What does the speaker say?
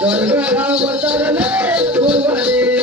चंद्रभाव चरणे तुमरे